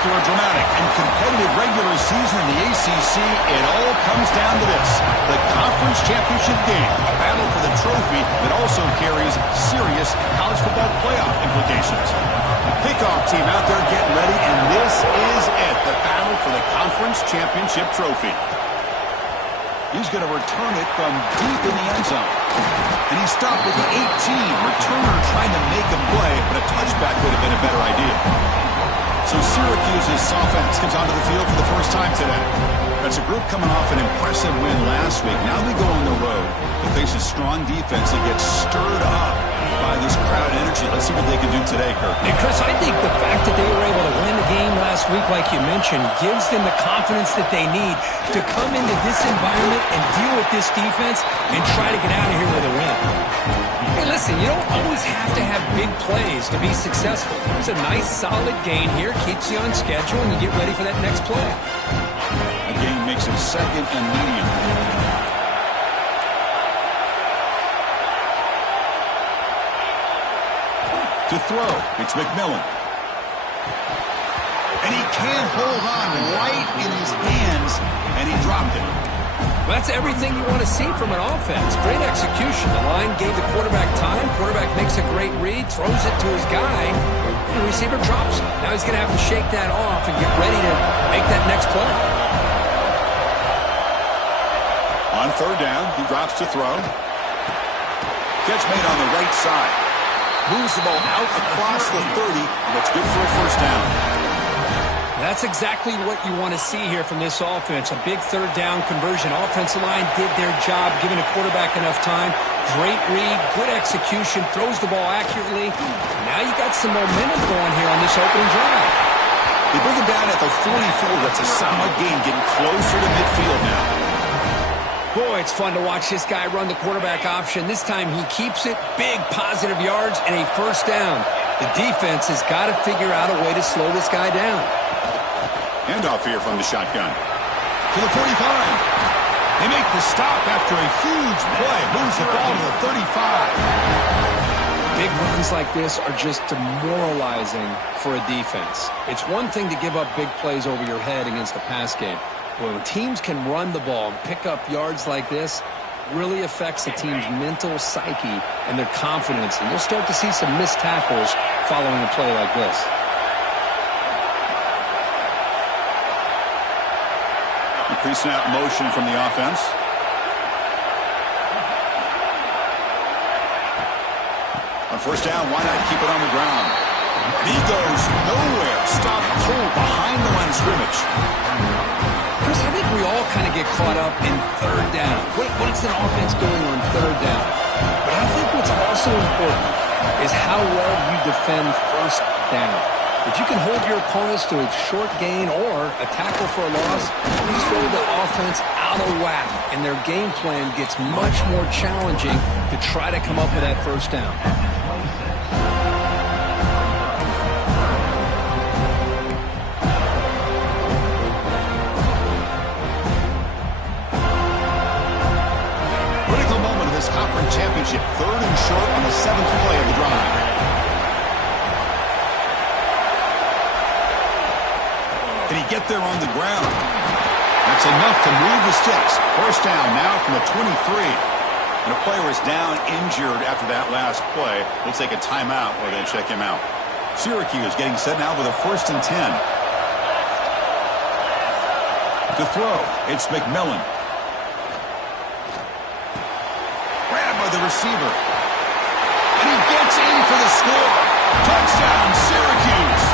After a dramatic and competitive regular season in the ACC, it all comes down to this: the conference championship game, a battle for the trophy that also carries serious college football playoff implications. Kickoff team out there getting ready, and this is it, the battle for the conference championship trophy. He's going to return it from deep in the end zone. And he stopped with the 18. Returner trying to make a play, but a touchback would have been a better idea. So Syracuse's offense comes onto the field for the first time today. That's a group coming off an impressive win last week. Now they go on the road to face a strong defense that gets stirred up by this crowd energy. Let's see what they can do today, Kirk. And Chris, I think the fact that they were able to win the game last week, like you mentioned, gives them the confidence that they need to come into this environment and deal with this defense and try to get out of here with a win. Hey, listen, you don't always have to have big plays to be successful. It's a nice, solid gain here, keeps you on schedule, and you get ready for that next play. A gain makes it second and medium. To throw, it's McMillan. And he can't hold on right in his hands, and he dropped it. Well, that's everything you want to see from an offense. Great execution. The line gave the quarterback time. Quarterback makes a great read, throws it to his guy, and the receiver drops it. Now he's going to have to shake that off and get ready to make that next play. On third down, he drops to throw. Catch made on the right side. Moves the ball out across the 30, and it's good for a first down. That's exactly what you want to see here from this offense. A big third down conversion. Offensive line did their job, giving the quarterback enough time. Great read, good execution, throws the ball accurately. Now you got some momentum going here on this opening drive. They bring him down at the 44. That's a solid gain, getting closer to midfield now. Boy, it's fun to watch this guy run the quarterback option. This time he keeps it. Big positive yards and a first down. The defense has got to figure out a way to slow this guy down. Handoff here from the shotgun. To the 45. They make the stop after a huge play. Moves the ball to the 35. Big runs like this are just demoralizing for a defense. It's one thing to give up big plays over your head against the pass game. When teams can run the ball and pick up yards like this, really affects the team's mental psyche and their confidence. And you'll start to see some missed tackles following a play like this. Pre-snap motion from the offense. On first down, why not keep it on the ground? He goes nowhere. Stop cold behind the line of scrimmage. Chris, I think we all kind of get caught up in third down. What's an offense doing on third down? But I think what's also important is how well you defend first down. If you can hold your opponents to a short gain or a tackle for a loss, these throw the offense out of whack, and their game plan gets much more challenging to try to come up with that first down. Conference championship, third and short on the 7th play of the drive. Did he get there on the ground? That's enough to move the sticks. First down now from the 23. And a player is down injured after that last play. We'll take a timeout or then check him out. Syracuse getting set now with a 1st and 10. To throw, it's McMillan. The receiver. And he gets in for the score. Touchdown, Syracuse.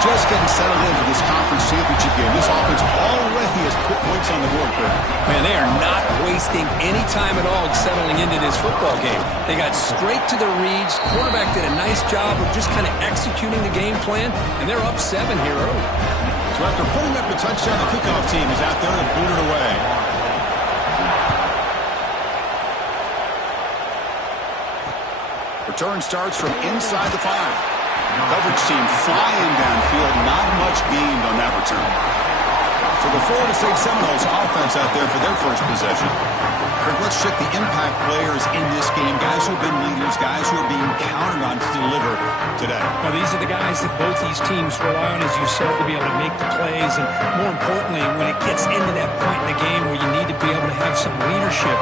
Just getting settled in for this conference championship game. This offense already has put points on the board, Kirk. Man, they are not wasting any time at all settling into this football game. They got straight to the reads. Quarterback did a nice job of just kind of executing the game plan, and they're up 7 here early. So after putting up the touchdown, the kickoff team is out there to boot it away. Return starts from inside the 5. Coverage team flying downfield. Not much gained on that return. So the Florida State Seminoles offense out there for their first possession. Kirk, let's check the impact players in this game. Guys who have been leaders, guys who are being counted on to deliver today. Well, these are the guys that both these teams rely on, as you said, to be able to make the plays. And more importantly, when it gets into that point in the game where you need to be able to have some leadership,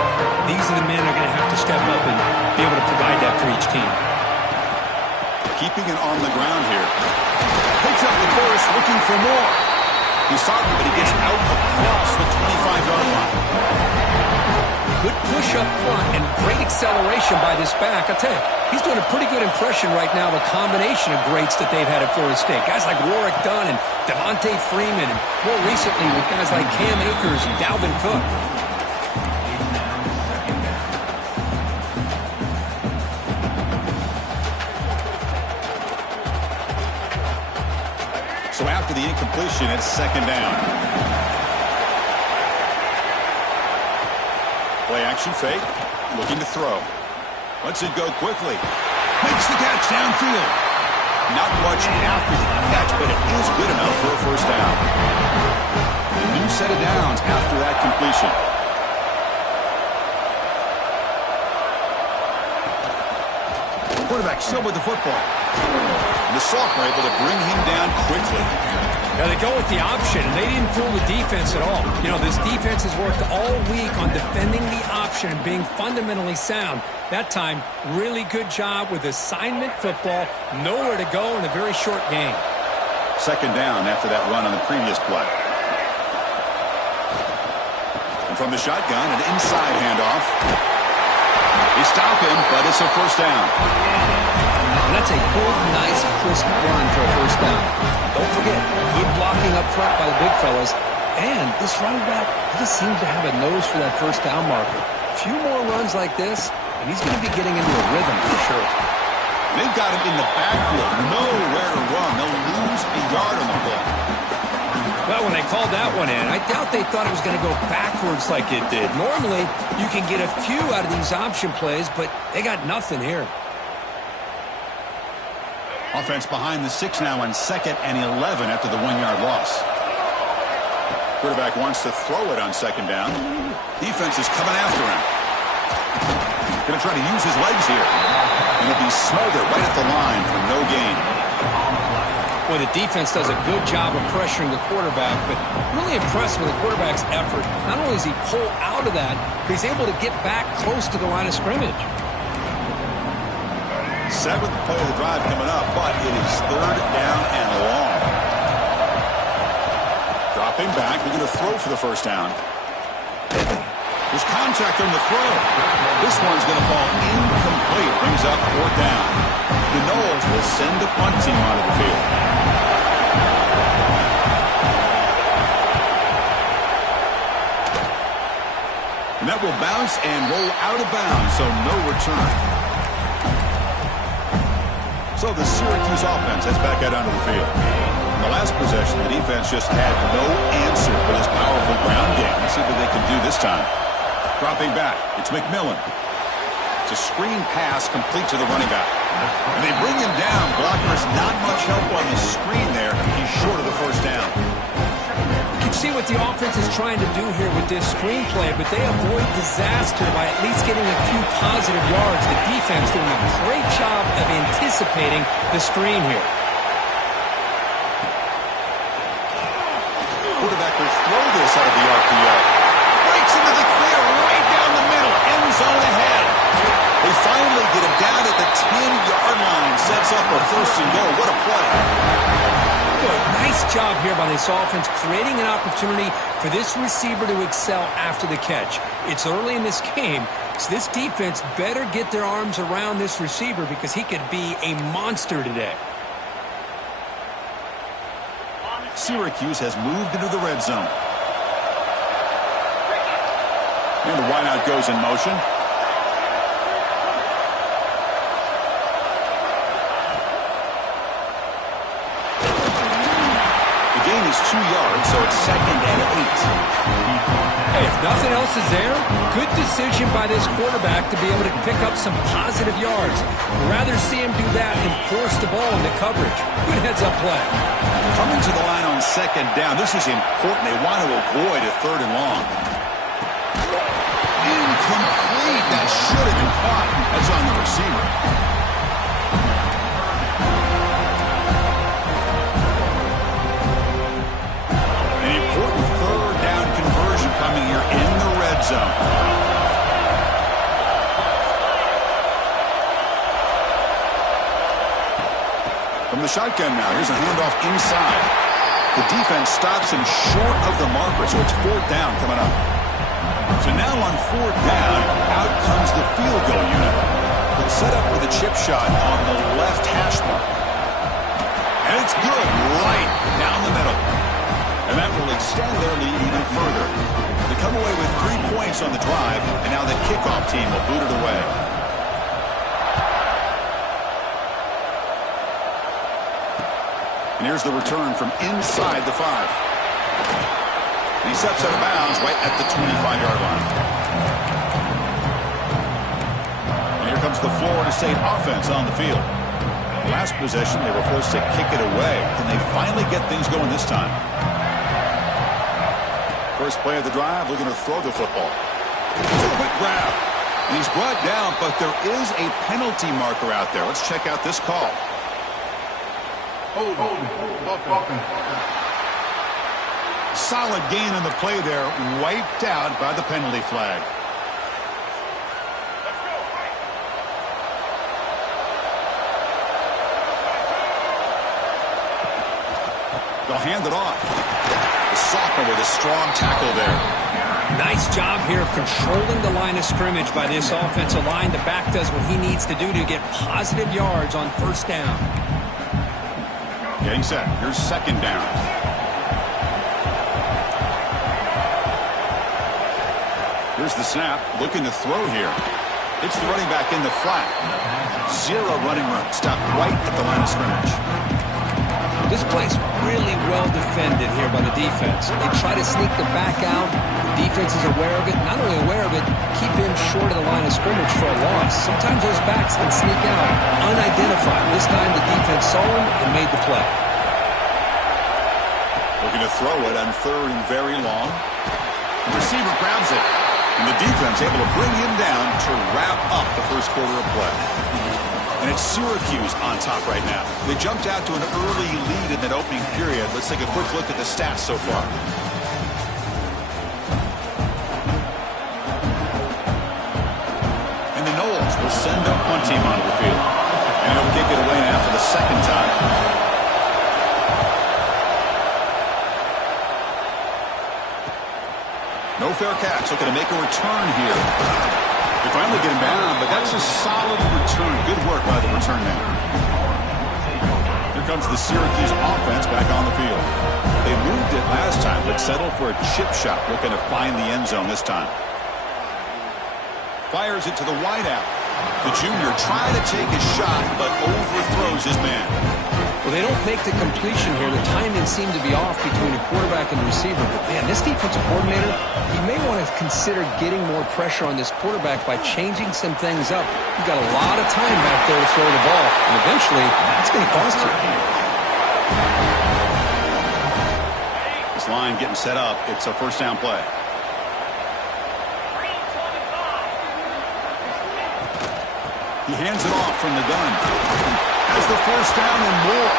these are the men that are going to have to step up and be able to provide that for each team. Keeping it on the ground here. Picks up the first, looking for more. He's talking, but he gets out across the 25-yard line. Good push up front and great acceleration by this back. I'll tell you, he's doing a pretty good impression right now of a combination of greats that they've had at Florida State. Guys like Warwick Dunn and Devontae Freeman, and more recently with guys like Cam Akers and Dalvin Cook. So after the incompletion, it's second down. Play action fake, looking to throw. Lets it go quickly. Makes the catch downfield. Not much after the catch, but it is good enough for a first down. A new set of downs after that completion. Quarterback still with the football. The sophomore able to bring him down quickly. Now they go with the option, and they didn't fool the defense at all. You know, this defense has worked all week on defending the option and being fundamentally sound. That time, really good job with assignment football. Nowhere to go in a very short game. Second down after that run on the previous play. And from the shotgun, an inside handoff. They stop him, but it's a first down. And that's a good, nice, crisp run for a first down. Don't forget, good blocking up front by the big fellas. And this running back, he just seems to have a nose for that first down marker. A few more runs like this, and he's going to be getting into a rhythm for sure. They've got him in the backfield. Nowhere to run. They'll lose a yard on the ball. Well, when they called that one in, I doubt they thought it was going to go backwards like it did. Normally, you can get a few out of these option plays, but they got nothing here. Offense behind the 6 now on 2nd and 11 after the 1-yard loss. Quarterback wants to throw it on second down. Defense is coming after him. Going to try to use his legs here. And it'll be smothered right at the line for no gain. Well, the defense does a good job of pressuring the quarterback, but really impressed with the quarterback's effort. Not only does he pull out of that, but he's able to get back close to the line of scrimmage. 7th play of the drive coming up, but it is third down and long. Dropping back, we're going to throw for the first down. There's contact on the throw. This one's going to fall incomplete. Brings up 4th down. The Noles will send the punt team onto the field. And that will bounce and roll out of bounds, so no return. So the Syracuse offense heads back out onto the field. In the last possession, the defense just had no answer for this powerful ground game. Let's see what they can do this time. Dropping back, it's McMillan. It's a screen pass complete to the running back. And they bring him down. Blockers not much help on the screen there. He's short of the first down. You can see what the offense is trying to do here with this screenplay, but they avoid disaster by at least getting a few positive yards. The defense doing a great job of anticipating the screen here. Quarterback will throw this out of the RPO. Breaks into the clear right down the middle. End zone ahead. They finally get him down at the 10-yard line. Sets up a first and goal. What a play. Good. Nice job here by this offense, creating an opportunity for this receiver to excel after the catch. It's early in this game, so this defense better get their arms around this receiver because he could be a monster today. Syracuse has moved into the red zone. And the wideout goes in motion. Is 2 yards, so it's 2nd and 8. Hey, if nothing else is there, good decision by this quarterback to be able to pick up some positive yards. Rather see him do that and force the ball into coverage. Good heads-up play. Coming to the line on second down. This is important. They want to avoid a 3rd and long. Incomplete. That should have been caught. That's on the receiver. An important third down conversion coming here in the red zone. From the shotgun now, here's a handoff inside. The defense stops him short of the marker, so it's fourth down coming up. So now on fourth down, out comes the field goal unit. It's set up with a chip shot on the left hash mark. And it's good, right down the middle. And that will extend their lead even further. They come away with 3 points on the drive, and now the kickoff team will boot it away. And here's the return from inside the 5. And he steps out of bounds right at the 25-yard line. And here comes the Florida State offense on the field. Last possession, they were forced to kick it away. Can they finally get things going this time? First play of the drive, looking to throw the football. It's a quick grab. And he's brought down, but there is a penalty marker out there. Let's check out this call. Solid gain on the play there, wiped out by the penalty flag. They'll hand it off. The sophomore with a strong tackle there. Nice job here of controlling the line of scrimmage by this offensive line. The back does what he needs to do to get positive yards on first down. Getting set. Here's second down. Here's the snap. Looking to throw here. It's the running back in the flat. Zero running room. Stopped right at the line of scrimmage. This play's really well defended here by the defense. They try to sneak the back out. The defense is aware of it. Not only aware of it, keep him short of the line of scrimmage for a loss. Sometimes those backs can sneak out unidentified. This time the defense saw him and made the play. Looking to throw it on third and very long. The receiver grabs it. And the defense able to bring him down to wrap up the first quarter of play. And it's Syracuse on top right now. They jumped out to an early lead in that opening period. Let's take a quick look at the stats so far. And the Noles will send a punt team onto the field. And he'll kick it away now for the second time. No fair catch. Looking to make a return here. They finally get him down, but that's a solid return. Good work by the return man. Here comes the Syracuse offense back on the field. They moved it last time, but settled for a chip shot, looking to find the end zone this time. Fires it to the wideout. The junior trying to take a shot, but overthrows his man. Well, they don't make the completion here. The timing seemed to be off between the quarterback and the receiver. But, man, this defensive coordinator, he may want to consider getting more pressure on this quarterback by changing some things up. You've got a lot of time back there to throw the ball, and eventually it's going to cost you. This line getting set up. It's a first down play. He hands it off from the gun. Has the first down and more.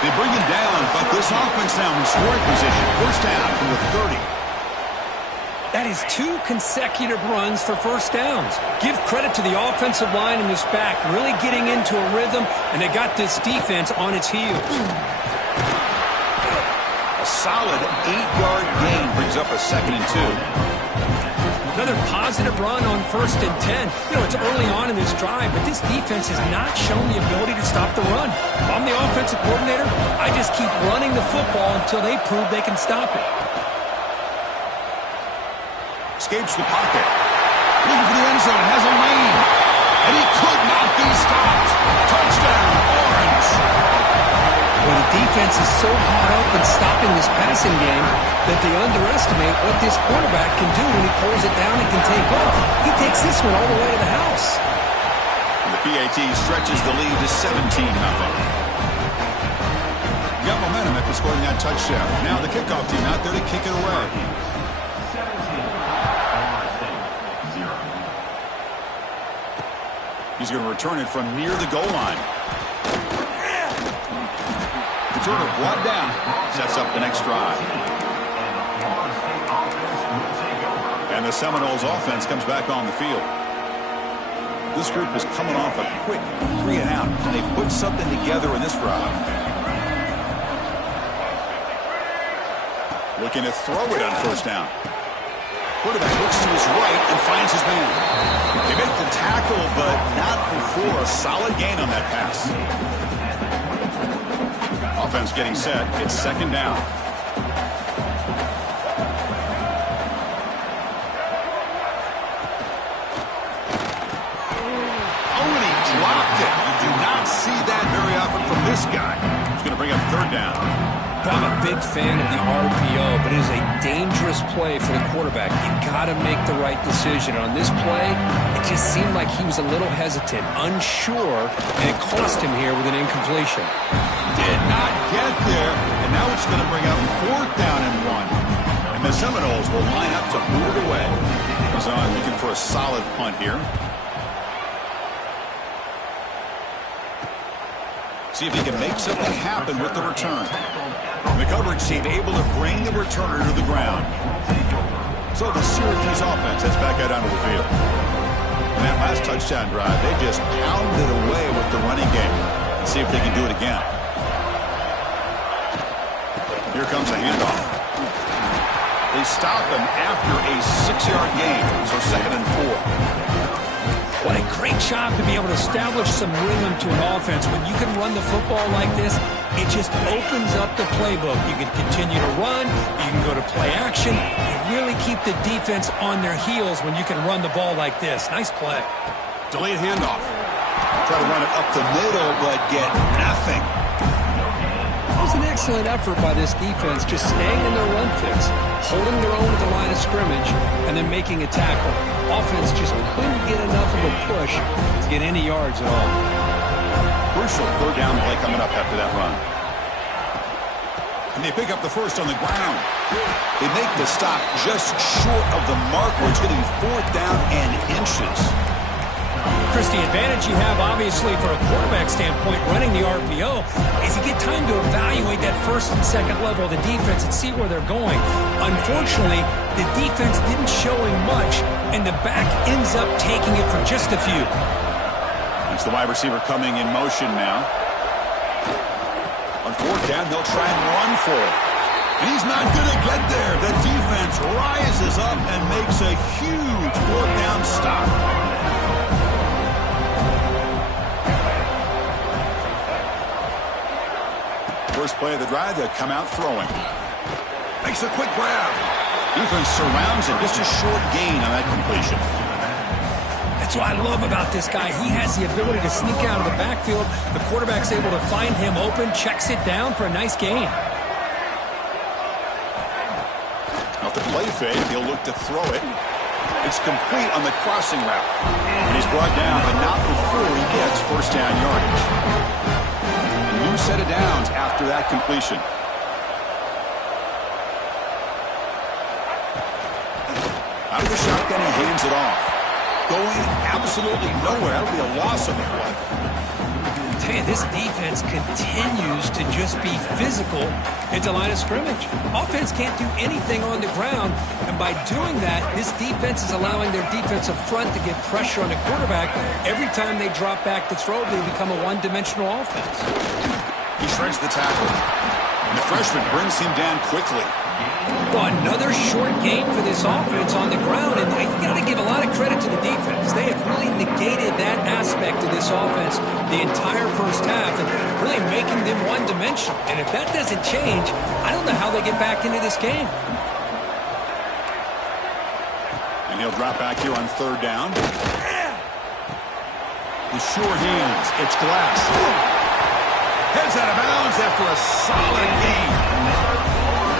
They bring him down, but this offense now in scoring position. First down from the 30. That is 2 consecutive runs for first downs. Give credit to the offensive line and this back, really getting into a rhythm, and they got this defense on its heels. A solid 8-yard gain brings up a 2nd and 2. Another positive run on 1st and 10. You know, it's early on in this drive, but this defense has not shown the ability to stop the run. If I'm the offensive coordinator, I just keep running the football until they prove they can stop it. Escapes the pocket. Looking for the end zone. Has a lane. And he could not be stopped. Touchdown, Orange. Well, the defense is so hot up in stopping this passing game that they underestimate what this quarterback can do when he pulls it down and can take off. He takes this one all the way to the house. And the PAT stretches the lead to 17-0. Got momentum after scoring that touchdown. Now the kickoff team out there to kick it away. He's going to return it from near the goal line. Returner brought down. Sets up the next drive. And the Seminoles offense comes back on the field. This group is coming off a quick 3 and out. Can they put something together in this drive? Looking to throw it on first down. Quarterback looks to his right and finds his man. They make the tackle, but not before a solid gain on that pass. Offense getting set. It's second down. You do not see that very often from this guy. He's going to bring up third down. I'm a big fan of the RPO, but it is a dangerous play for the quarterback. You got to make the right decision. On this play, it just seemed like he was a little hesitant, unsure, and it cost him here with an incompletion. Did not get there, and now it's going to bring up fourth down and 1. And the Seminoles will line up to move it away. He's on looking for a solid punt here. See if he can make something happen with the return. The coverage team able to bring the returner to the ground. So the Syracuse offense heads back out onto the field. In that last touchdown drive, they just pounded away with the running game. Let's see if they can do it again. Here comes a handoff. They stop him after a 6-yard gain, so second and 4. What a great job to be able to establish some rhythm to an offense. When you can run the football like this, it just opens up the playbook. You can continue to run. You can go to play action. You really keep the defense on their heels when you can run the ball like this. Nice play. Delayed handoff. Try to run it up the middle, but get nothing. It was an excellent effort by this defense, just staying in their run fix, holding their own at the line of scrimmage, and then making a tackle. Offense just couldn't get enough of a push to get any yards at all. Crucial third down play coming up after that run. And they pick up the first on the ground. They make the stop just short of the mark, where it's going to be fourth down and inches. Chris, the advantage you have, obviously, from a quarterback standpoint, running the RPO, is you get time to evaluate that first and second level of the defense and see where they're going. Unfortunately, the defense didn't show him much, and the back ends up taking it for just a few. It's the wide receiver coming in motion now. On fourth down, they'll try and run for it. And he's not going to get there. The defense rises up and makes a huge fourth down stop. First play of the drive, they'll come out throwing. Makes a quick grab. Defense surrounds him. Just a short gain on that completion. That's what I love about this guy. He has the ability to sneak out of the backfield. The quarterback's able to find him open, checks it down for a nice gain. Off the play fake, he'll look to throw it. It's complete on the crossing route. And he's brought down, but not before he gets first down yardage. New set of downs after that completion. Out of the shotgun, he hands it off. Going absolutely nowhere. That'll be a loss of the play. I tell you, this defense continues to just be physical at the line of scrimmage. Offense can't do anything on the ground, and by doing that, this defense is allowing their defensive front to get pressure on the quarterback. Every time they drop back to throw, they become a one-dimensional offense. He shreds the tackle, and the freshman brings him down quickly. Well, another short game for this offense on the ground, and you got to give a lot of credit to the defense. They have really negated that aspect of this offense the entire first half, and really making them one-dimensional. And if that doesn't change, I don't know how they get back into this game. And he'll drop back here on third down. The sure hands. It's Glass. Heads out of bounds after a solid gain.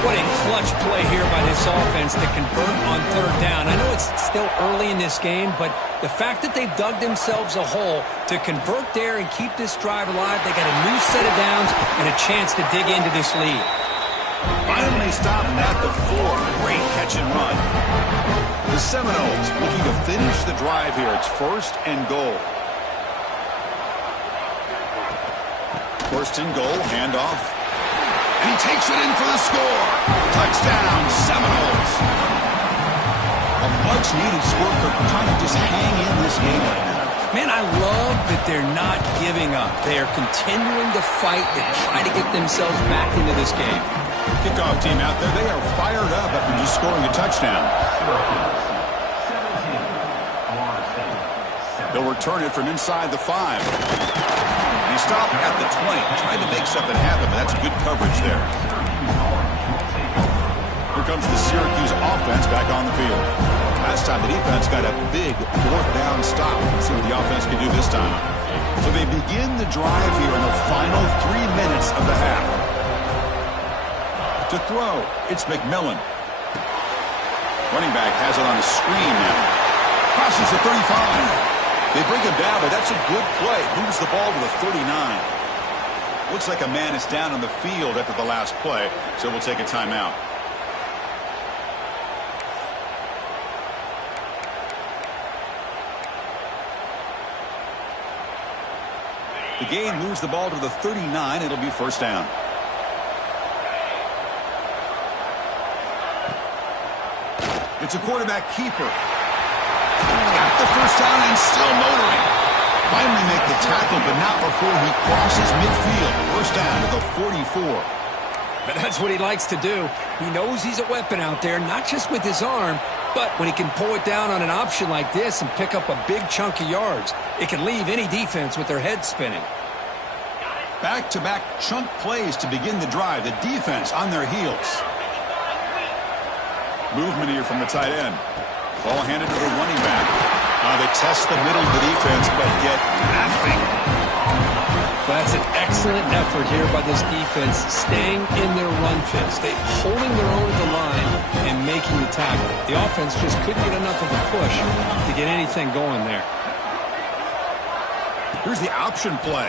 What a clutch play here by this offense to convert on third down. I know it's still early in this game, but the fact that they've dug themselves a hole to convert there and keep this drive alive, they got a new set of downs and a chance to dig into this lead. Finally stopped at the 4. Great catch and run. The Seminoles looking to finish the drive here. It's first and goal. First and goal, handoff. And he takes it in for the score. Touchdown, Seminoles. A much-needed score for trying to just hang in this game right now. Man, I love that they're not giving up. They are continuing to fight to try to get themselves back into this game. Kickoff team out there, they are fired up after just scoring a touchdown. They'll return it from inside the 5. And he stopped at the 20, trying to make something happen, but that's good coverage there. Here comes the Syracuse offense back on the field. Last time the defense got a big fourth down stop. Let's see what the offense can do this time. So they begin the drive here in the final 3 minutes of the half. To throw, it's McMillan. Running back has it on a screen now. Crosses the 35. They bring him down, but that's a good play. Moves the ball to the 39. Looks like a man is down on the field after the last play, so we'll take a timeout. The game moves the ball to the 39. It'll be first down. It's a quarterback keeper. Got the first down and still motoring. Finally make the tackle, but not before he crosses midfield. First down to the 44. But that's what he likes to do. He knows he's a weapon out there, not just with his arm, but when he can pull it down on an option like this and pick up a big chunk of yards, it can leave any defense with their head spinning. Back-to-back chunk plays to begin the drive. The defense on their heels. Movement here from the tight end. Ball handed to the running back. They test the middle of the defense, but get nothing. That's an excellent effort here by this defense, staying in their run fits. They holding their own at the line and making the tackle. The offense just couldn't get enough of a push to get anything going there. Here's the option play.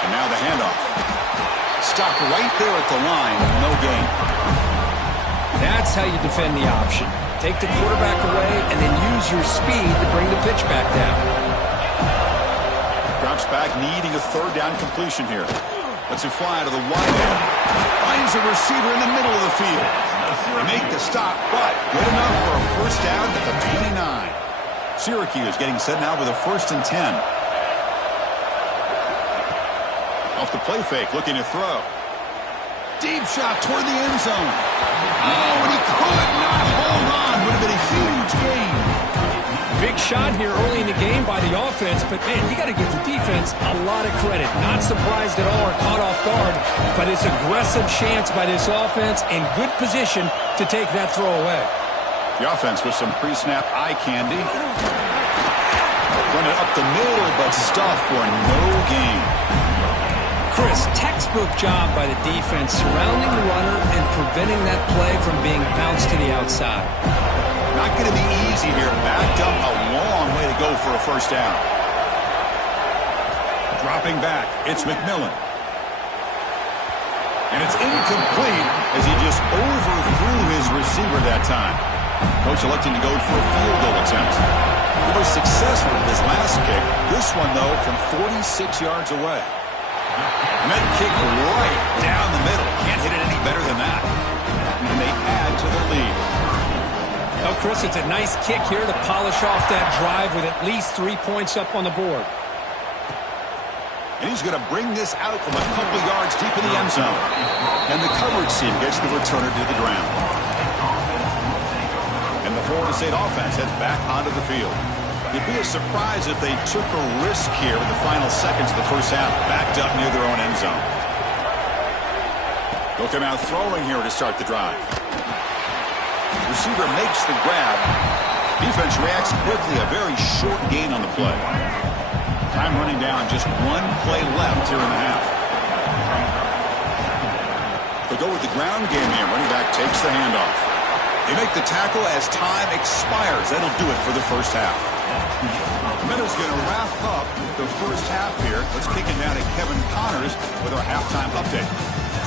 And now the handoff. Stopped right there at the line. No gain. That's how you defend the option. Take the quarterback away and then use your speed to bring the pitch back down. Drops back, needing a third down completion here. Lets it fly to the wide end. Finds a receiver in the middle of the field. They make the stop, but good enough for a first down at the 29. Syracuse getting set now with a 1st and 10. Off the play fake, looking to throw. Deep shot toward the end zone. Oh, and he could not hold on. Would have been a huge gain. Big shot here early in the game by the offense, but, man, you got to give the defense a lot of credit. Not surprised at all or caught off guard, but it's aggressive chance by this offense and good position to take that throw away. The offense with some pre-snap eye candy. Run it up the middle, but stuffed for no gain. Chris, textbook job by the defense surrounding the runner and preventing that play from being bounced to the outside. Not going to be easy here. Backed up a long way to go for a first down. Dropping back, it's McMillan. And it's incomplete as he just overthrew his receiver that time. Coach electing to go for a field goal attempt. He was successful with his last kick. This one, though, from 46 yards away. And that kick right down the middle. Can't hit it any better than that. And they add to the lead. Well, Chris, it's a nice kick here to polish off that drive with at least 3 points up on the board. And he's going to bring this out from a couple yards deep in the end zone. And the coverage team gets the returner to the ground. And the Florida State offense heads back onto the field. It'd be a surprise if they took a risk here in the final seconds of the first half, backed up near their own end zone. They'll come out throwing here to start the drive. Receiver makes the grab. Defense reacts quickly, a very short gain on the play. Time running down, just one play left here in the half. They'll go with the ground game here. Running back takes the handoff. They make the tackle as time expires. That'll do it for the first half. Meadows going to wrap up the first half here. Let's kick it down to Kevin Connors with our halftime update.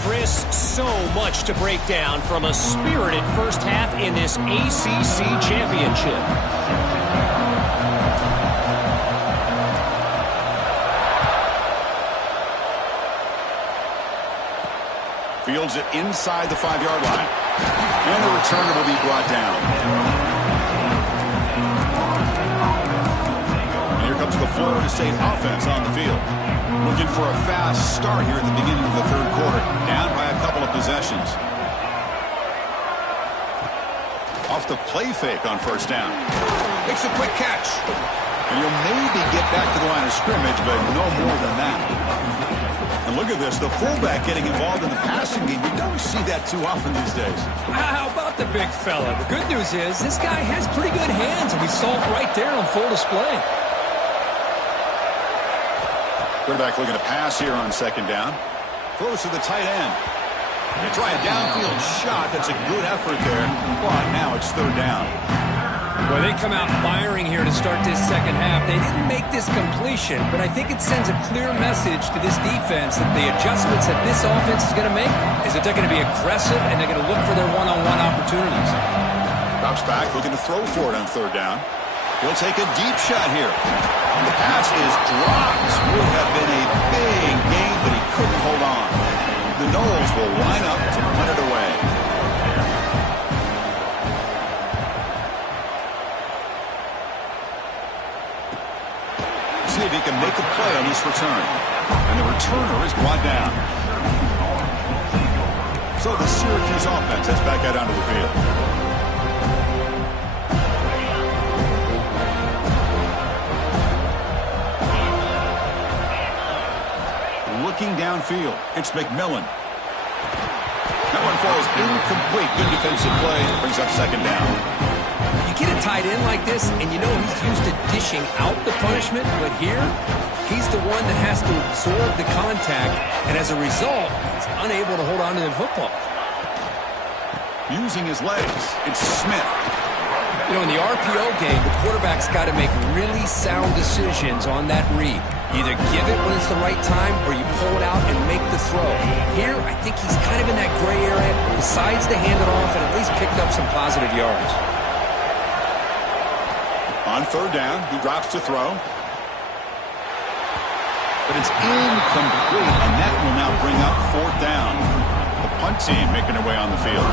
Chris, so much to break down from a spirited first half in this ACC championship. Fields it inside the 5-yard line. And the returner will be brought down. And here comes the Florida State offense on the field. Looking for a fast start here at the beginning of the third quarter. Down by a couple of possessions. Off the play fake on first down. Makes a quick catch. And he'll maybe get back to the line of scrimmage, but no more than that. And look at this, the fullback getting involved in the passing game. You don't see that too often these days. How about the big fella? The good news is this guy has pretty good hands, and we saw it right there on full display. Quarterback looking to pass here on second down. Throws to the tight end. They try a downfield shot. That's a good effort there. But now it's third down. Well, they come out firing here to start this second half. They didn't make this completion, but I think it sends a clear message to this defense that the adjustments that this offense is going to make is that they're going to be aggressive and they're going to look for their one-on-one opportunities. Drops back, looking to throw for it on third down. He'll take a deep shot here. The pass is dropped. Would have been a big gain, but he couldn't hold on. The Noles will line up to punt it away. See if he can make a play on this return. And the returner is brought down. So the Syracuse offense heads back out onto the field. Looking downfield, it's McMillan. That one falls incomplete. Good defensive play. Brings up second down. You get a tight end like this, and you know he's used to dishing out the punishment, but here, he's the one that has to absorb the contact, and as a result, he's unable to hold on to the football. Using his legs, it's Smith. You know, in the RPO game, the quarterback's got to make really sound decisions on that read. Either give it when it's the right time, or you pull it out and make the throw. Here, I think he's kind of in that gray area, decides to hand it off and at least picked up some positive yards. On third down, he drops to throw. But it's incomplete, and that will now bring up fourth down. The punt team making their way on the field.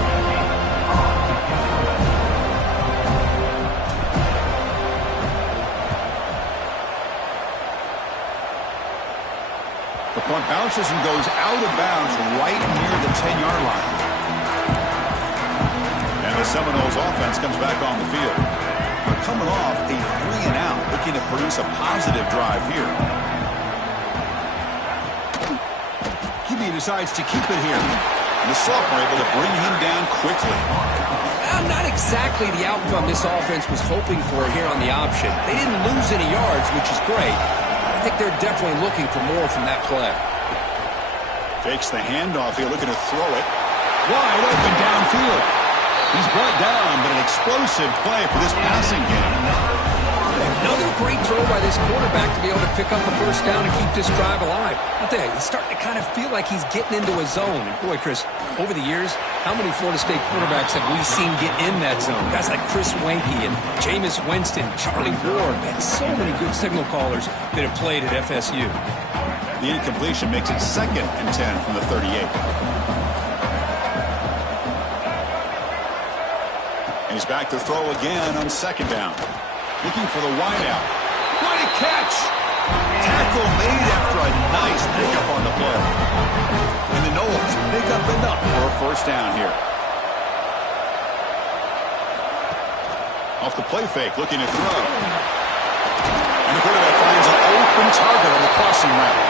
The punt bounces and goes out of bounds right near the 10-yard line. And the Seminoles offense comes back on the field. They're coming off a 3-and-out, looking to produce a positive drive here. QB decides to keep it here. And the Salt were able to bring him down quickly. Not exactly the outcome this offense was hoping for here on the option. They didn't lose any yards, which is great. I think they're definitely looking for more from that play. Fakes the handoff here, looking to throw it. Wide open downfield. He's brought down, but an explosive play for this passing game. Another great throw by this quarterback to be able to pick up the first down and keep this drive alive. I'll tell you, he's starting to kind of feel like he's getting into a zone. And boy, Chris, over the years, how many Florida State quarterbacks have we seen get in that zone? Guys like Chris Weinke and Jameis Winston, Charlie Ward. Man, so many good signal callers that have played at FSU. The incompletion makes it 2nd and 10 from the 38. And he's back to throw again on second down. Looking for the wideout. What a catch! Tackle made after a nice pickup on the play. And the Noles pick up enough for a first down here. Off the play fake, looking to throw. And the quarterback finds an open target on the crossing route.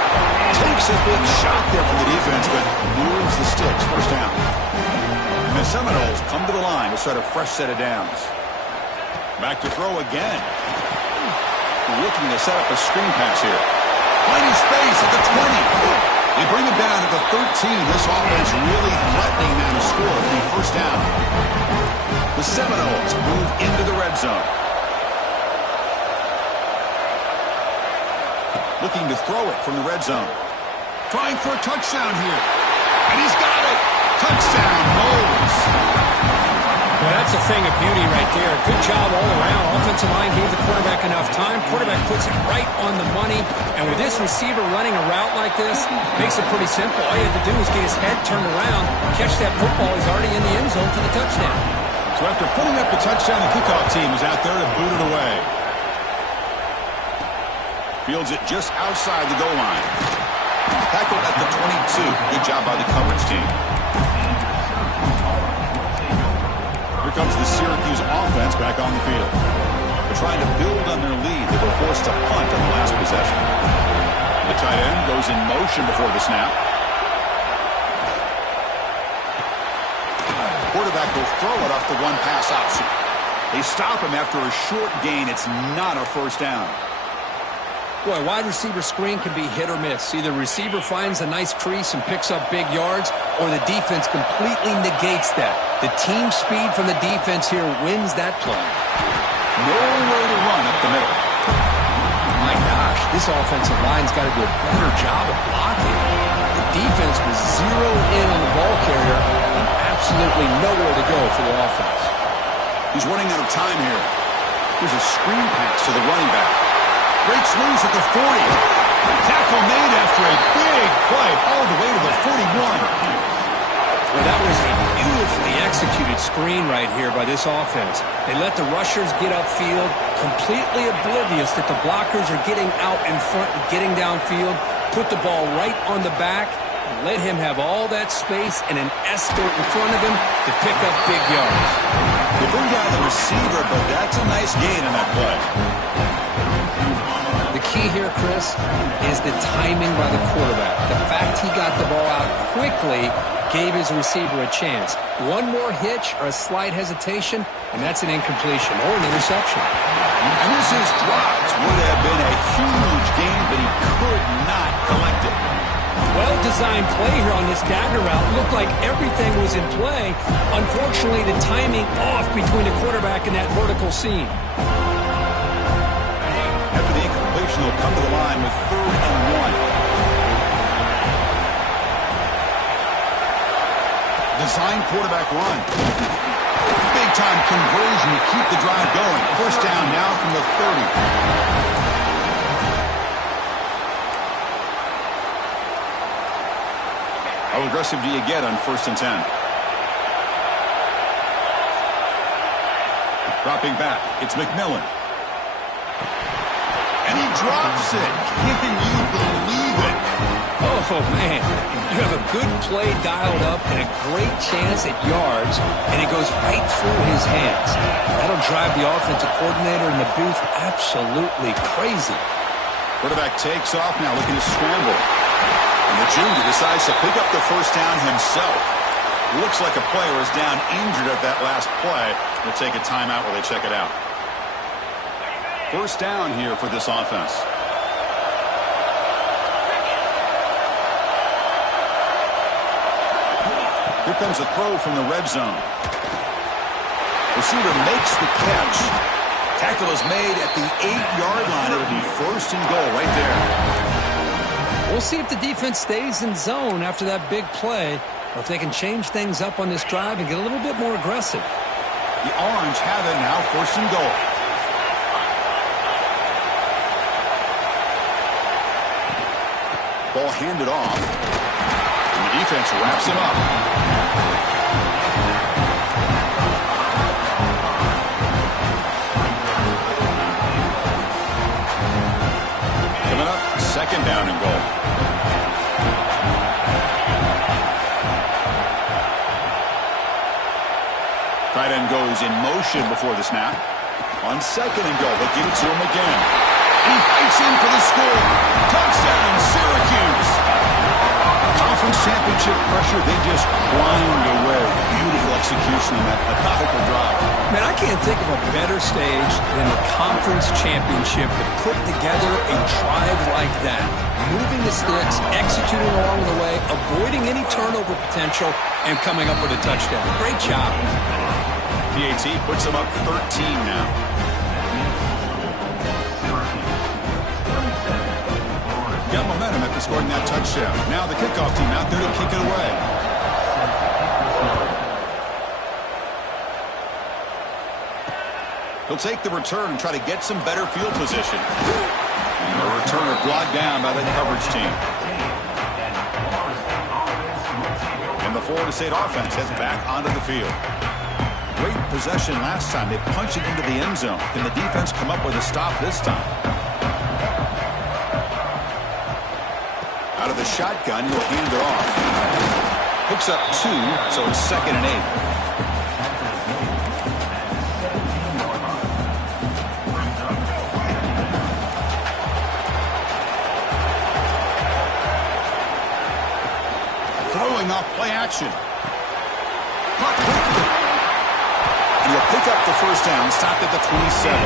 Takes a big shot there from the defense, but moves the sticks. First down. And the Seminoles come to the line to start a fresh set of downs. Back to throw again. Looking to set up a screen pass here. Finding space at the 20. They bring it down at the 13. This offense really threatening now to score for the first down. The Seminoles move into the red zone. Looking to throw it from the red zone. Trying for a touchdown here. And he's got it. Touchdown, Noles. Well, that's That's a thing of beauty right there. Good job all around. Offensive line gave the quarterback enough time. Quarterback puts it right on the money. And with this receiver running a route like this, makes it pretty simple. All you have to do is get his head turned around, catch that football. He's already in the end zone for the touchdown. So after putting up the touchdown, the kickoff team is out there to boot it away. Fields it just outside the goal line. Tackled at the 22. Good job by the coverage team. Here comes the Syracuse offense back on the field. They're trying to build on their lead. They were forced to punt on the last possession. The tight end goes in motion before the snap. Quarterback will throw it off the one-pass option. They stop him after a short gain. It's not a first down. Boy, wide receiver screen can be hit or miss. Either receiver finds a nice crease and picks up big yards, or the defense completely negates that. The team speed from the defense here wins that play. Nowhere to run up the middle. My gosh, this offensive line's got to do a better job of blocking. The defense was zeroed in on the ball carrier and absolutely nowhere to go for the offense. He's running out of time here. Here's a screen pass to the running back. Breaks loose at the 40. Tackle made after a big play all the way to the 41. Well, that was a beautifully executed screen right here by this offense. They let the rushers get upfield, completely oblivious that the blockers are getting out in front and getting downfield, put the ball right on the back, and let him have all that space and an escort in front of him to pick up big yards. They bring down the receiver, but that's a nice gain in that play. The key here, Chris, is the timing by the quarterback. The fact he got the ball out quickly gave his receiver a chance. One more hitch or a slight hesitation, and that's an incompletion or an interception. And this is dropped. Would have been a huge gain, but he could not collect it. Well-designed play here on this dagger route. Looked like everything was in play. Unfortunately, the timing off between the quarterback and that vertical seam. After the incompletion, they'll come to the line with 3rd and 1. Design quarterback run. Big-time conversion to keep the drive going. First down now from the 30. How aggressive do you get on 1st and 10? Dropping back, it's McMillan. And he drops it. Can you believe it? Oh, man. You have a good play dialed up and a great chance at yards, and it goes right through his hands. That'll drive the offensive coordinator in the booth absolutely crazy. Quarterback takes off now, looking to scramble. And the junior decides to pick up the first down himself. Looks like a player is down injured at that last play. We'll take a timeout while they check it out. First down here for this offense. Here comes a throw from the red zone. Receiver makes the catch. Tackle is made at the 8-yard line. It'll be 1st and goal right there. We'll see if the defense stays in zone after that big play, or if they can change things up on this drive and get a little bit more aggressive. The Orange have it now, 1st and goal. Ball handed off. And the defense wraps him up. Coming up, 2nd down and goal. Tight end goes in motion before the snap. On 2nd and goal, they'll give it to him again. He fights in for the score. Touchdown, Syracuse. Conference championship pressure, they just climbed away. Beautiful execution in that methodical drive. Man, I can't think of a better stage than the conference championship to put together a drive like that. Moving the sticks, executing along the way, avoiding any turnover potential, and coming up with a touchdown. Great job. PAT puts them up 13 now. Got momentum after scoring that touchdown. Now the kickoff team out there to kick it away. He'll take the return and try to get some better field position. And the returner blocked down by the coverage team. And the Florida State offense heads back onto the field. Great possession last time. They punch it into the end zone. Can the defense come up with a stop this time? Out of the shotgun, he'll hand it off. Picks up 2, so it's 2nd and 8. Throwing off play action. Caught quickly. And he'll pick up the first down, stopped at the 27.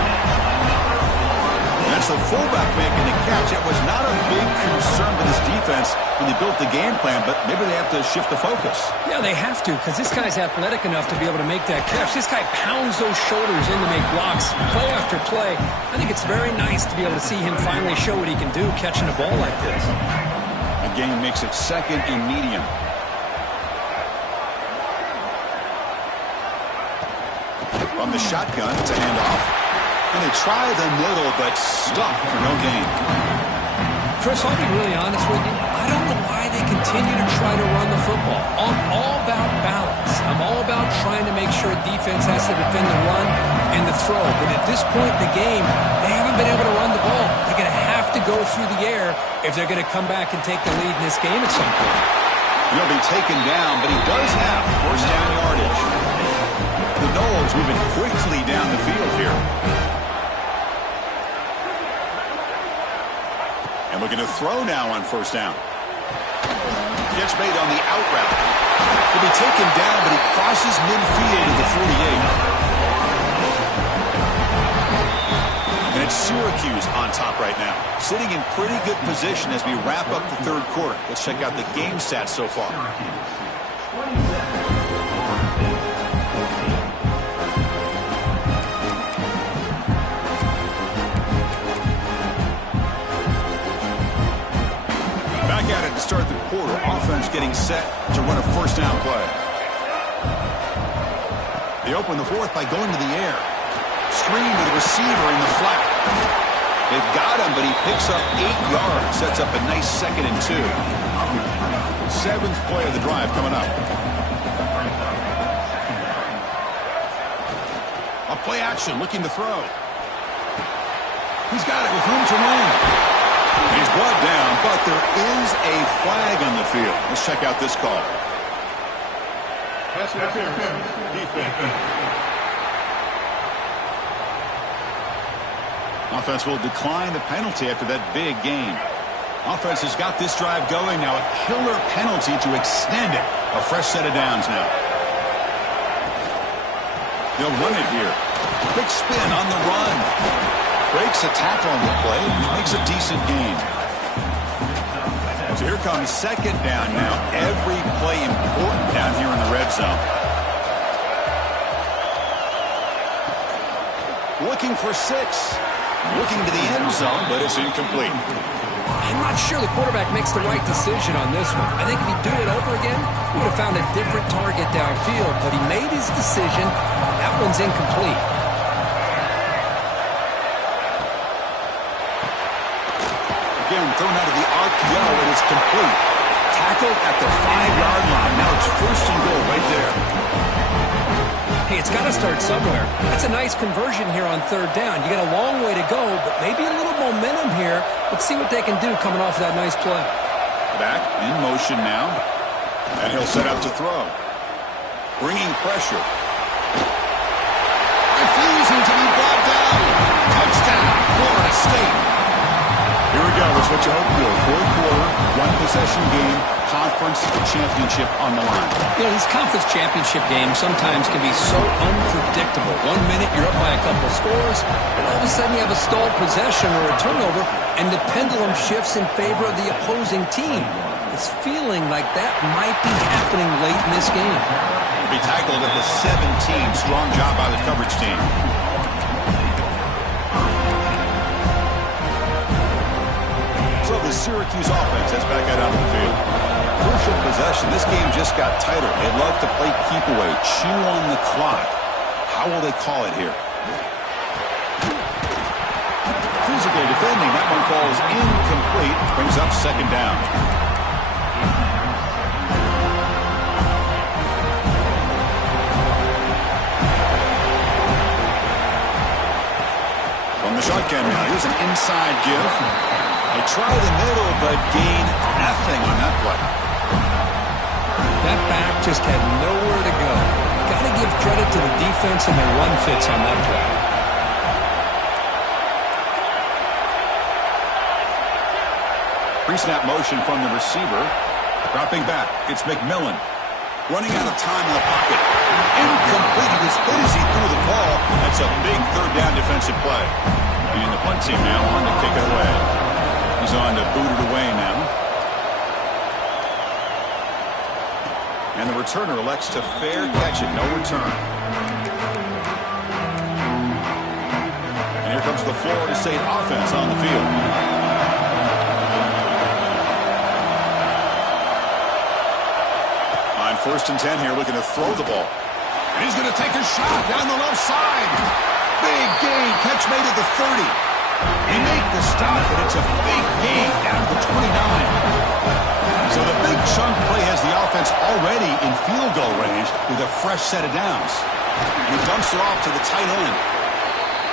That's the fullback making the catch. That was not a big concern for this defense when they built the game plan, but maybe they have to shift the focus. Yeah, they have to, because this guy's athletic enough to be able to make that catch. This guy pounds those shoulders in to make blocks play after play. I think it's very nice to be able to see him finally show what he can do catching a ball like this. Again, makes it 2nd and medium. From the shotgun, it's a handoff. And they try the middle, but stuck for no gain. Chris, I'll be really honest with you. I don't know why they continue to try to run the football. I'm all about balance. I'm all about trying to make sure defense has to defend the run and the throw. But at this point in the game, they haven't been able to run the ball. They're going to have to go through the air if they're going to come back and take the lead in this game at some point. He'll be taken down, but he does have first down yardage. The Noles moving quickly down the field here. And looking to throw now on first down. Gets made on the out route. He'll be taken down, but he crosses midfield to the 48. And it's Syracuse on top right now. Sitting in pretty good position as we wrap up the third quarter. Let's check out the game stats so far. At it to start the quarter. Offense getting set to run a first down play. They open the fourth by going to the air. Screen to the receiver in the flat. They've got him, but he picks up 8 yards. Sets up a nice 2nd and 2. 7th play of the drive coming up. A play action looking to throw. He's got it with room to run. He's brought down, but there is a flag on the field. Let's check out this call. Pass interference. Defense. Offense will decline the penalty after that big gain. Offense has got this drive going now. A killer penalty to extend it. A fresh set of downs now. They'll run it here. Quick spin on the run. Breaks a tackle on the play. Makes a decent gain. So here comes 2nd down now. Every play important down here in the red zone. Looking for 6. Looking to the end zone, but it's incomplete. I'm not sure the quarterback makes the right decision on this one. I think if he'd do it over again, he would have found a different target downfield, but he made his decision. That one's incomplete. Again, thrown out of the RPO, it is complete. Tackled at the 5-yard line. Now it's 1st and goal right there. Hey, it's got to start somewhere. That's a nice conversion here on 3rd down. You got a long way to go, but maybe a little momentum here. Let's see what they can do coming off that nice play. Back in motion now. And he'll set out to throw. Bringing pressure. Refusing to be brought down. Touchdown, Florida State. Here we go. It's what you hope for. 4th quarter, 1-possession game, conference championship on the line. You know, these conference championship games sometimes can be so unpredictable. 1 minute you're up by a couple scores, and all of a sudden you have a stalled possession or a turnover, and the pendulum shifts in favor of the opposing team. It's feeling like that might be happening late in this game. He'll be tackled at the 17. Strong job by the coverage team. So the Syracuse offense heads back out onto the field. Crucial possession. This game just got tighter. They love to play keep away, chew on the clock. How will they call it here? physical defending. That one falls incomplete. Brings up second down. From the shotgun now, here's an inside give. They try the middle, but gain nothing on that play. That back just had nowhere to go. Got to give credit to the defense and their run fits on that play. Pre-snap motion from the receiver. Dropping back, it's McMillan. Running out of time in the pocket. Incomplete. He was hit as he threw the ball. That's a big third down defensive play. And the punt team now on to kick it away. He's on to boot it away now. And the returner elects to fair catch it. No return. And here comes the Florida State offense on the field. On 1st and 10 here, looking to throw the ball. And he's going to take a shot down the left side. Big gain. Catch made at the 30. He made the stop, but it's a big gain down to the 29. So the big chunk play has the offense already in field goal range with a fresh set of downs. And he dumps it off to the tight end.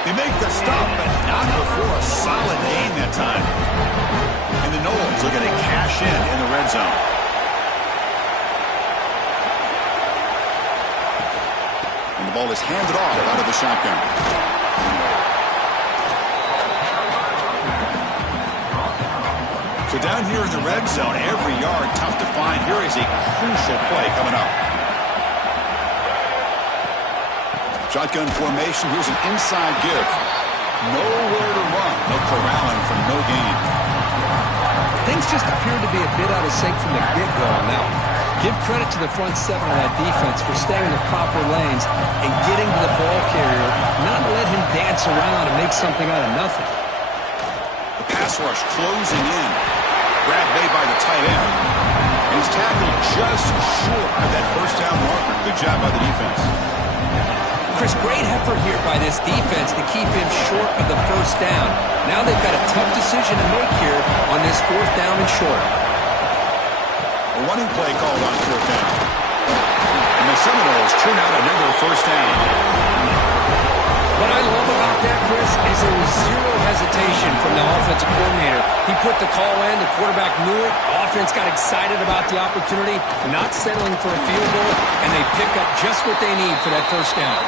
They make the stop, but not before a solid gain that time. And the Noles looking to cash in the red zone. And the ball is handed off out of the shotgun. So down here in the red zone, every yard tough to find. Here is a crucial play coming up. Shotgun formation. Here's an inside give. Nowhere to run. No corralling for no gain. Things just appeared to be a bit out of sync from the get-go on that one. Give credit to the front seven of that defense for staying in the proper lanes and getting to the ball carrier, not let him dance around and make something out of nothing. The pass rush closing in. Grab made by the tight end. And he's tackled just short of that first down marker. Good job by the defense. Chris, great effort here by this defense to keep him short of the first down. Now they've got a tough decision to make here on this 4th down and short. A running play called on 4th down. And the Seminoles turn out another first down. What I love about that, Chris, is there was zero hesitation from the offensive coordinator. He put the call in, the quarterback knew it, offense got excited about the opportunity, not settling for a field goal, and they pick up just what they need for that first down.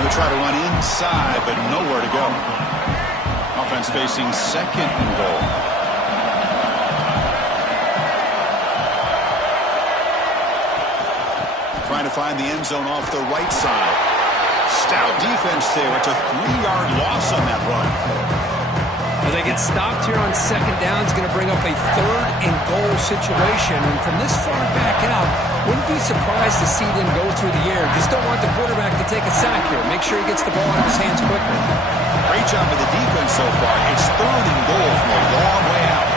They'll try to run inside, but nowhere to go. Offense facing 2nd and goal. Trying to find the end zone off the right side. Stout defense there. It's a 3-yard loss on that run. As they get stopped here on 2nd down, it's going to bring up a 3rd and goal situation. And from this far back out, wouldn't be surprised to see them go through the air. Just don't want the quarterback to take a sack here. Make sure he gets the ball out of his hands quickly. Great job of the defense so far. It's 3rd and goal from a long way out.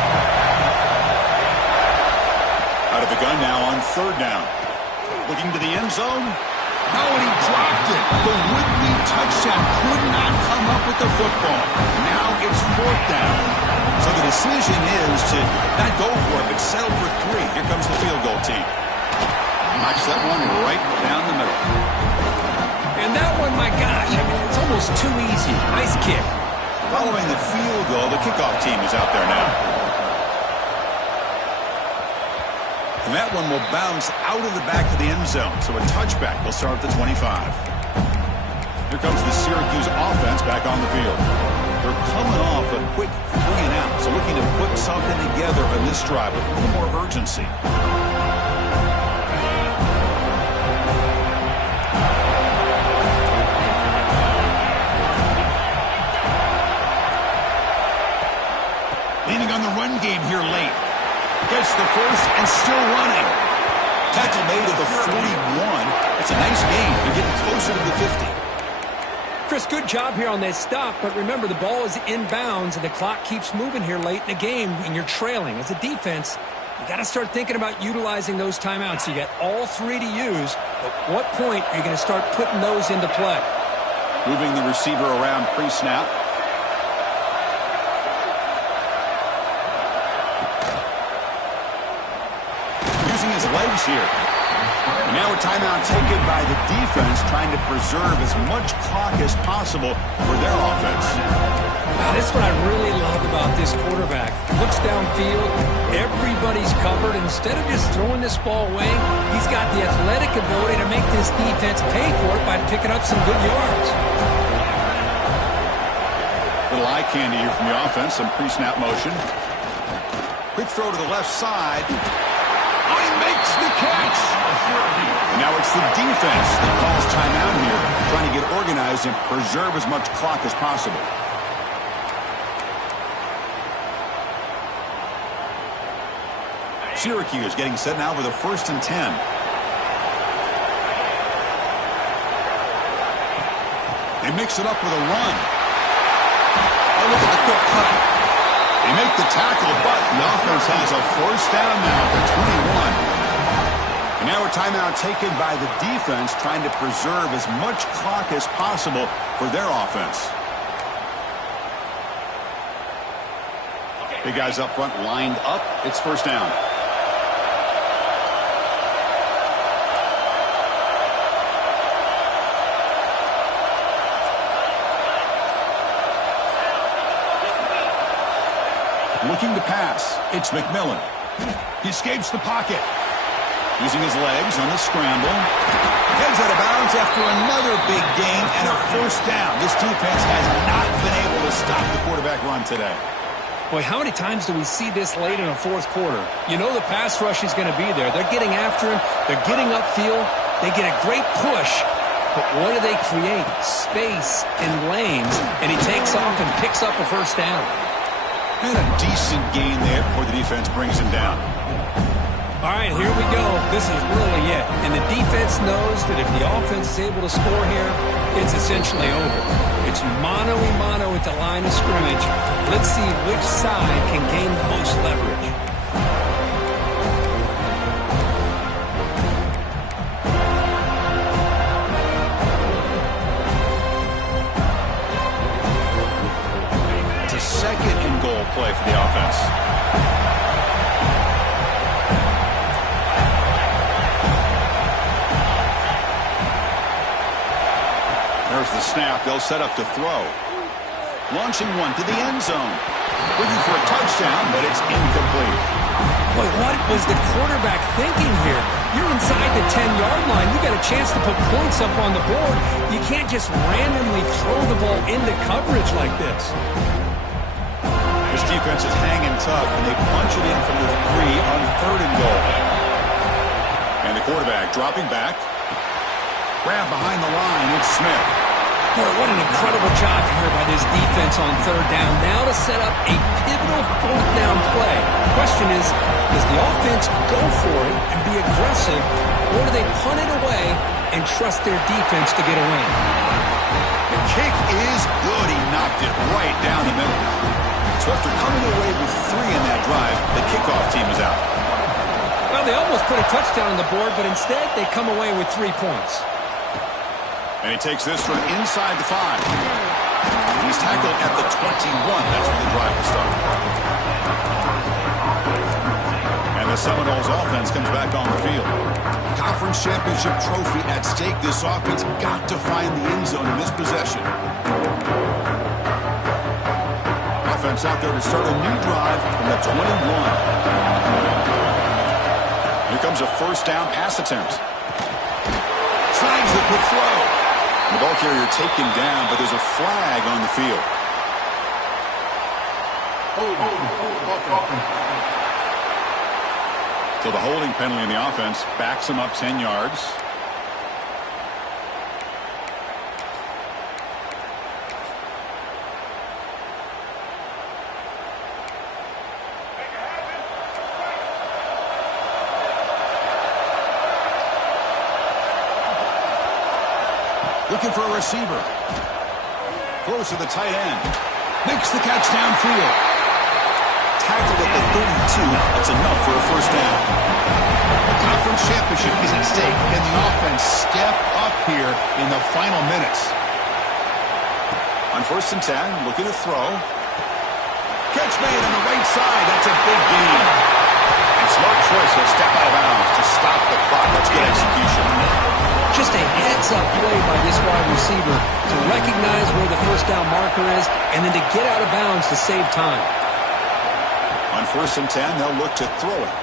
Out of the gun now on 3rd down. Looking to the end zone. No, and he dropped it. The would-be touchdown could not come up with the football. Now it's 4th down. So the decision is to not go for it, but settle for 3. Here comes the field goal team. Knocks that one right down the middle. And that one, my gosh, I mean, it's almost too easy. Nice kick. Following the field goal, the kickoff team is out there now. And that one will bounce out of the back of the end zone. So a touchback will start at the 25. Here comes the Syracuse offense back on the field. They're coming off a quick 3 and out. So looking to put something together on this drive with a little more urgency. Leaning on the run game here late. Gets the first and still running. Tackle made at the 41. It's a nice gain. They're getting closer to the 50. Chris, good job here on that stop, but remember the ball is inbounds and the clock keeps moving here late in the game and you're trailing. As a defense, you got to start thinking about utilizing those timeouts. You got all 3 to use, but what point are you going to start putting those into play? Moving the receiver around pre-snap. offense here. And now a timeout taken by the defense, trying to preserve as much clock as possible for their offense. Wow, that's what I really love about this quarterback. Looks downfield, everybody's covered. Instead of just throwing this ball away, he's got the athletic ability to make this defense pay for it by picking up some good yards. Little eye candy here from the offense, some pre-snap motion. Quick throw to the left side. Oh, he makes the catch! And now it's the defense that calls timeout here, trying to get organized and preserve as much clock as possible. Syracuse getting set now with a 1st and 10. They mix it up with a run. Oh, look at the quick cut. They make the tackle, but the offense has a 1st down now at the 21. And now a timeout taken by the defense, trying to preserve as much clock as possible for their offense. Big guys up front lined up. It's 1st down. Looking to pass. It's McMillan. He escapes the pocket. Using his legs on the scramble. Heads out of bounds after another big gain and a 1st down. This defense has not been able to stop the quarterback run today. Boy, how many times do we see this late in a 4th quarter? You know the pass rush is going to be there. They're getting after him. They're getting upfield. They get a great push. But what do they create? Space and lanes. And he takes off and picks up a 1st down. And a decent gain there before the defense brings him down. All right, here we go. This is really it. And the defense knows that if the offense is able to score here, it's essentially over. It's mano-a-mano at the line of scrimmage. Let's see which side can gain the most leverage. It's a 2nd and goal play for the offense. There's the snap. They'll set up to throw. Launching one to the end zone. Looking for a touchdown, but it's incomplete. Boy, what was the quarterback thinking here? You're inside the 10-yard line. You got a chance to put points up on the board. You can't just randomly throw the ball into coverage like this. This defense is hanging tough, and they punch it in from the 3 on 3rd and goal. And the quarterback dropping back. Grab behind the line. It's Smith. Boy, what an incredible job here by this defense on 3rd down. Now to set up a pivotal 4th down play. The question is, does the offense go for it and be aggressive, or do they punt it away and trust their defense to get a win? The kick is good. He knocked it right down the middle. So after coming away with 3 in that drive, the kickoff team is out. Well, they almost put a touchdown on the board, but instead they come away with 3 points. And he takes this from inside the 5. He's tackled at the 21. That's where the drive will start. And the Seminoles offense comes back on the field. Conference championship trophy at stake. This offense got to find the end zone in this possession. Offense out there to start a new drive from the 21. Here comes a 1st down pass attempt. Snags the quick throw. The ball carrier taken down, but there's a flag on the field. So the holding penalty in the offense backs him up 10 yards. Looking for a receiver. Throws to the tight end. Makes the catch downfield. Tackled at the 32. That's enough for a 1st down. The conference championship is at stake. Can the offense step up here in the final minutes? On 1st and 10, looking to throw. Catch made on the right side. That's a big gain. And Smart choice. He'll step out of bounds to stop the clock. That's good execution. Just a heads-up play by this wide receiver to recognize where the first down marker is and then to get out of bounds to save time. On 1st and 10, they'll look to throw it.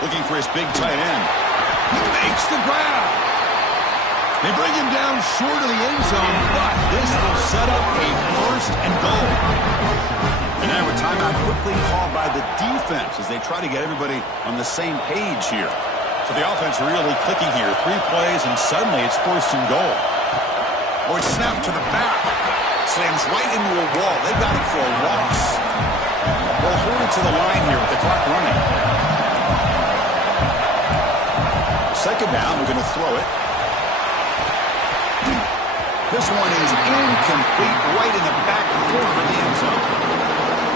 Looking for his big tight end. He makes the grab. They bring him down short of the end zone, but this will set up a 1st and goal. And now a timeout quickly called by the defense as they try to get everybody on the same page here. So the offense really clicking here. 3 plays, and suddenly it's 1st and goal. Oh, it's snapped to the back. Slams right into a wall. They've got it for a loss. They'll hold it to the line here with the clock running. 2nd down, we're going to throw it. This one is incomplete, right in the back corner of the end zone.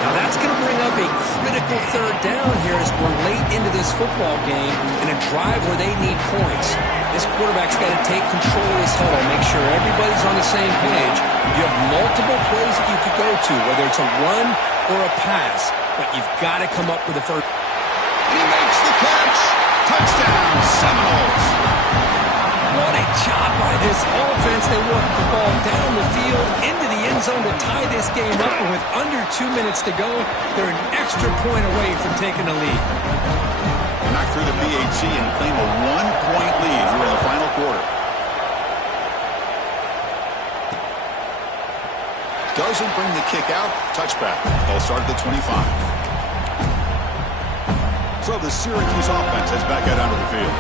Now that's going to bring up a critical 3rd down here as we're late into this football game in a drive where they need points. This quarterback's got to take control of this huddle, make sure everybody's on the same page. You have multiple plays that you could go to, whether it's a run or a pass, but you've got to come up with a first. He makes the catch. Touchdown, Seminoles. What a job by this offense. They work the ball down the field into the end zone to tie this game up. And with under 2 minutes to go, they're an extra point away from taking the lead. They knock through the BAT and claim a 1-point lead here in the final quarter. Doesn't bring the kick out. Touchback. They'll start at the 25. So the Syracuse offense heads back out onto the field.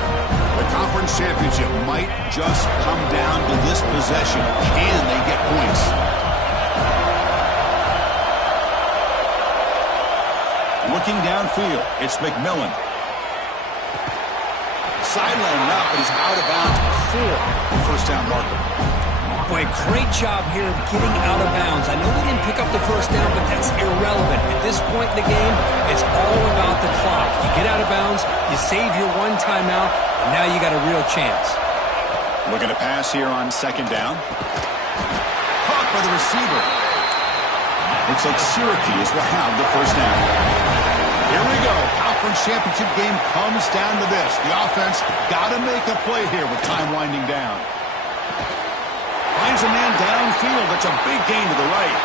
The conference championship might just come down to this possession. Can they get points? Looking downfield, it's McMillan. Sideline route, but he's out of bounds before the 1st down marker. Boy, great job here of getting out of bounds. I know they didn't pick up the 1st down, but that's irrelevant. At this point in the game, it's all about the clock. You get out of bounds, you save your 1 timeout, and now you got a real chance. Looking to pass here on 2nd down. Caught by the receiver. Looks like Syracuse will have the 1st down. Here we go. Conference championship game comes down to this. The offense got to make a play here with time winding down. Finds a man downfield. That's a big gain to the right.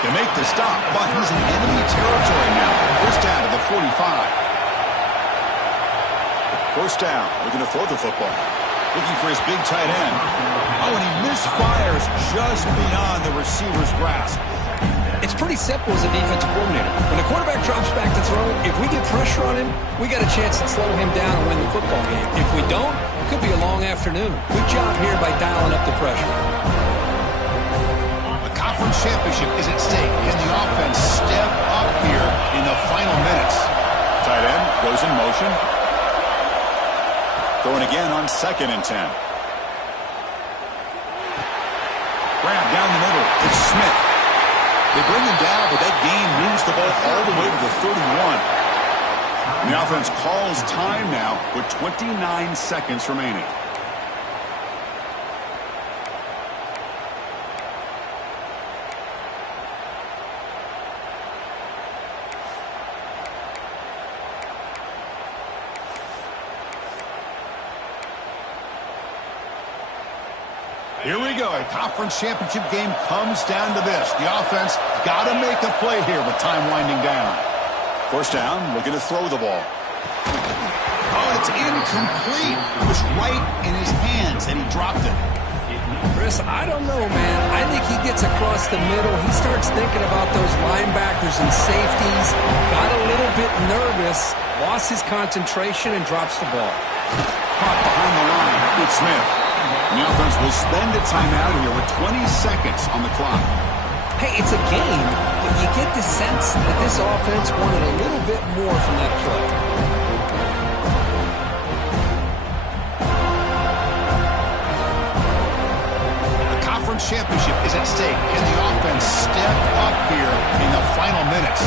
They make the stop, but he's in enemy territory now. 1st down to the 45. 1st down. Looking to throw the football. Looking for his big tight end. Oh, and he misfires just beyond the receiver's grasp. It's pretty simple as a defensive coordinator. When the quarterback drops back to throw, if we get pressure on him, we got a chance to slow him down and win the football game. If we don't, it could be a long afternoon. Good job here by dialing up the pressure. The conference championship is at stake. Can the offense step up here in the final minutes? Tight end goes in motion. Throwing again on 2nd and 10. Grab down the middle. It's Smith. They bring him down, but that gain moves the ball all the way to the 31. And the offense calls time now with 29 seconds remaining. Here we go. A conference championship game comes down to this. The offense got to make a play here with time winding down. 1st down, looking to throw the ball. Oh, it's incomplete. It was right in his hands, and he dropped it. Chris, I don't know, man. I think he gets across the middle. He starts thinking about those linebackers and safeties. Got a little bit nervous, lost his concentration, and drops the ball. Caught behind the line with Smith. And the offense will spend a timeout here with 20 seconds on the clock. Hey, it's a game, but you get the sense that this offense wanted a little bit more from that play. The conference championship is at stake. Can the offense step up here in the final minutes?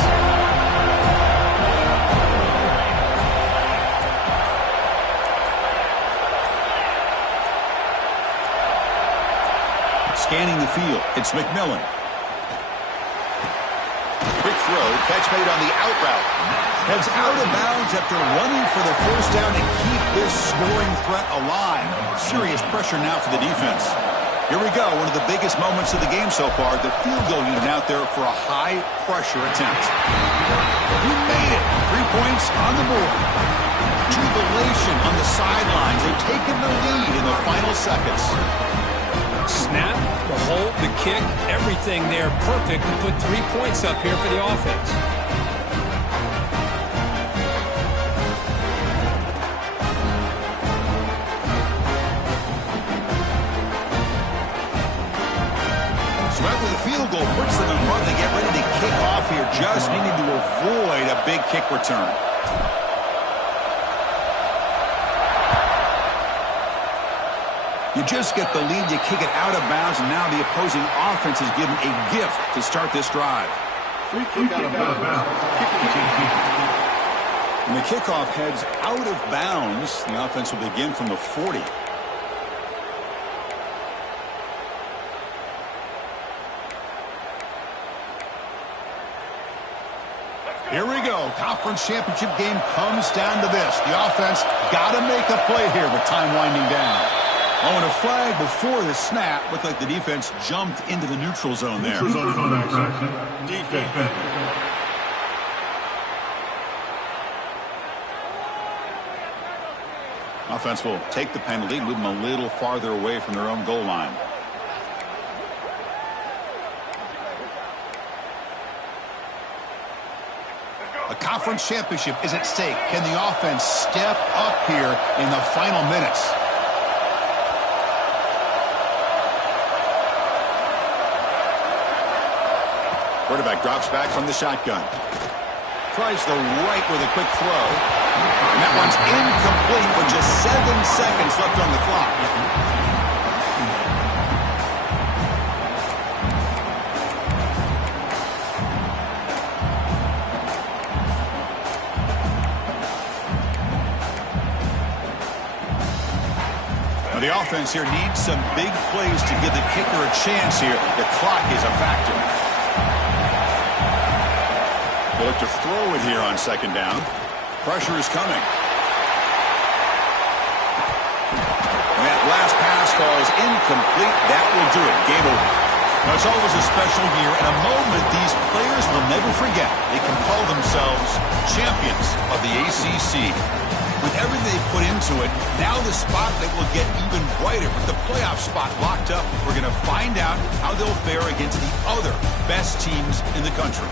Scanning the field, it's McMillan. Quick throw. Catch made on the out route. Heads out of bounds after running for the first down to keep this scoring threat alive. Serious pressure now for the defense. Here we go, one of the biggest moments of the game so far. The field goal unit out there for a high-pressure attempt. He made it. 3 points on the board. Jubilation on the sidelines. They've taken the lead in the final seconds. Snap, the hold, the kick, everything there perfect to put 3 points up here for the offense. So after the field goal puts them in front, they get ready to kick off here, just needing to avoid a big kick return. You just get the lead, you kick it out of bounds, and now the opposing offense is given a gift to start this drive. Free kick out of bounds. And the kickoff heads out of bounds. The offense will begin from the 40. Here we go. Conference championship game comes down to this. The offense got to make a play here with time winding down. Oh, and a flag before the snap. Looked like the defense jumped into the neutral zone there. Defense. Offense will take the penalty, move them a little farther away from their own goal line. A conference championship is at stake. Can the offense step up here in the final minutes? Quarterback drops back from the shotgun. Tries the right with a quick throw. And that one's incomplete with just 7 seconds left on the clock. Now the offense here needs some big plays to give the kicker a chance here. The clock is a factor. They look to throw it here on second down. Pressure is coming. And that last pass falls incomplete. That will do it. Game over. Now, it's always a special year and a moment these players will never forget. They can call themselves champions of the ACC. With everything they put into it, now the spotlight will get even brighter. With the playoff spot locked up, we're going to find out how they'll fare against the other best teams in the country.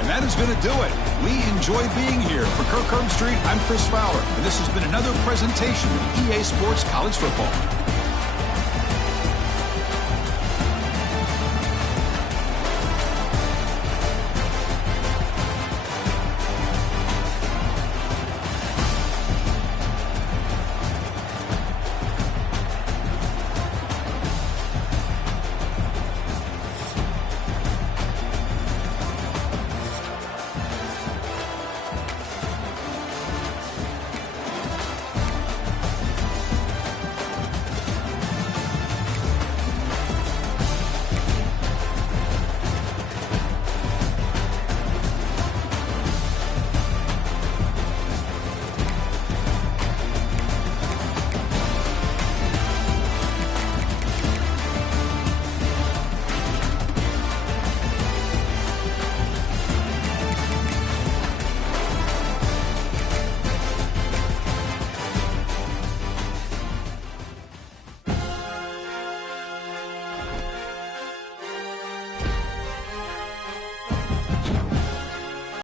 And that is going to do it. We enjoy being here. For Kirk Herbstreit, I'm Chris Fowler, and this has been another presentation of EA Sports College Football.